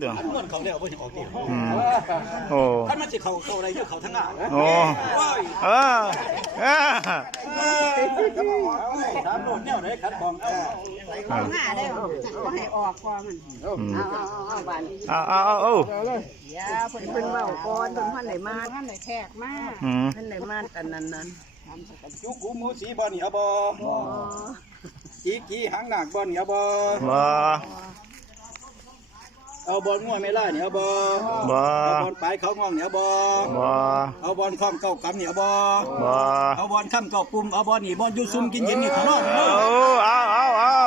เดี๋ยวมันเขาแล้วว่าจะออกเดียวโอ้ท่านมันจะเขาอะไรเยอะเขาทั้งอ่ะโอ้ถามโดนแนวไหนขัดของเอาหาได้หรอก็ให้ออกพอมันเอาบานอย่าเพิ่นเว้าก่อนเพิ่นพันไหนมาพันไหนแขกมาพันไหนมาอันนั้นจุกูมูสีบอนี่เอาบอจีหางหนักบอนี่เอาบอเอาบอลงัวไม่ล่าเนี่ยเอาบอเอาบอลปลายเขางองเนี่ยเอาบอเอาบอลข้อมเก้ากำเนี่ยเอาบอเอาบอลข้ามเก้าปุ่มเอาบอลนี่บอลยูซุ่มกินเย็นนี่ข้างนอกเอา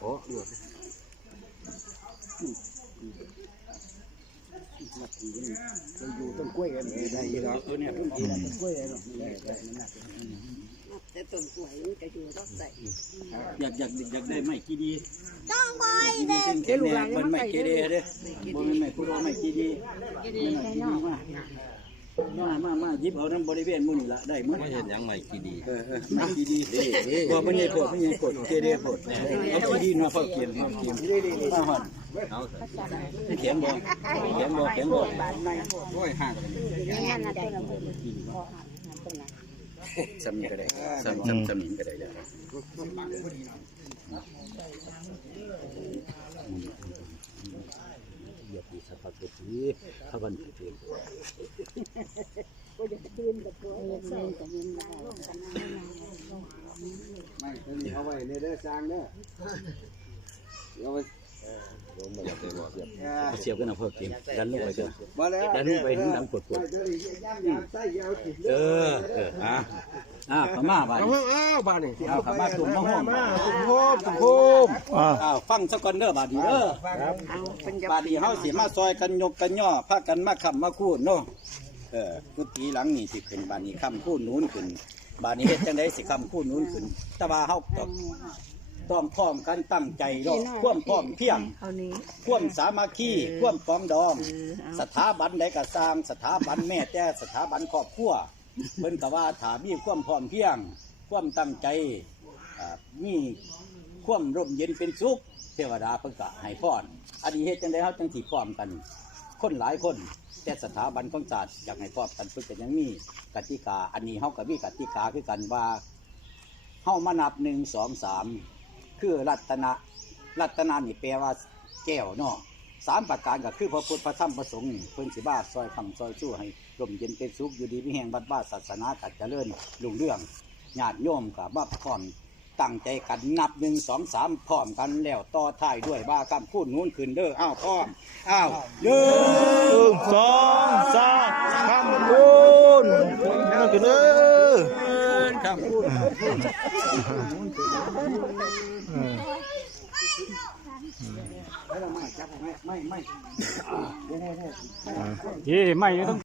โอ้ดูอยู่ต้นกล้วยกันได้ยังไงเนี่ยต้นกล้วยแต่ต้นกล้วยมันก็อยู่รอบใส่อยากได้ไม้กี่ดีต้องไปเด้เดี๋ยวลูกหลานมันไม่กี่ดีเด้บ่แม่นไม่พูดว่าไม่กี่ดีมายิบเอาน้ำบริเวณมือนี่ละได้มื้อไม่เห็นยังใหม่กี่ดีไม่กี่ดีบ่มันใหญ่โพดมันใหญ่โพดกี่ดีโพดเอากี่ดีมาเฝ้าเกียมมาฮอดเอาเขียนบ่โอ้ยห่างกันสำนีก็ได้สำนีก็ได้แล้วอย่าปีสภาพแบบนี้ข้าวันเกิดไม่เอาไว้ในเด้อสร้างเด้อเอาไว้เสียบกันเอาเพิ่มเติมดันลงไปเถอะดันลงไปถึงดังปวดขม่าบ้านบ้านนี่ขม่าตุ่มมะม่วงตุ่มโฮมฟังสักก่อนเด้อบาดนี้เด้อบาดนี้เฮาสิมาซอยกันยกกันย่อพากันมาค้ำมาคูดเนาะกุฏิหลังนี่สิขึ้นบาดนี้ค้ำคูดนู้นขึ้นบาดนี้เฮ็ดจังได๋สิค้ำคูดนู้นขึ้นแต่ว่าเฮาต้องพร้อมกันตั้งใจเนาะความพร้อมเพียงความสามัคคีความปองดองสถาบันใดก็สร้างสถาบันแม่แต่สถาบันครอบครัวเพิ่นก็ว่าถ้ามีความพร้อมเพียงความตั้งใจมีความร่มเย็นเป็นสุขเทวดาเพิ่นก็ให้พรอันนี้เฮ็ดจังได๋เฮาจังสิพร้อมกันคนหลายคนแต่สถาบันของชาติอยากให้พร้อมกันเพิ่นก็ยังมีกติกาอันนี้เฮาก็มีกติกาคือกันว่าเฮามานับ1 2 3คือรัตนะนี่แปลว่าแก้วเนาะ3ประการก็คือพระพุทธพระธรรมพระสงฆ์เพิ่นสิบ้าซอยคำซอยสู้ให้ร่มเย็นเป็นสุขอยู่ดีมีแห่งบัดบ้าศาสนากัดเจริญรุ่งเรืองญาติโยมก็มาพร้อมตั้งใจกันนับ1 2 3พร้อมกันแล้วต่อท้ายด้วยว่าคำพูดนู้นขึ้นเด้ออ้าวพร้อมอ้าว1 2 3คำพูดนั่นคือเด้อคำพูดไม่ไม่ต้อง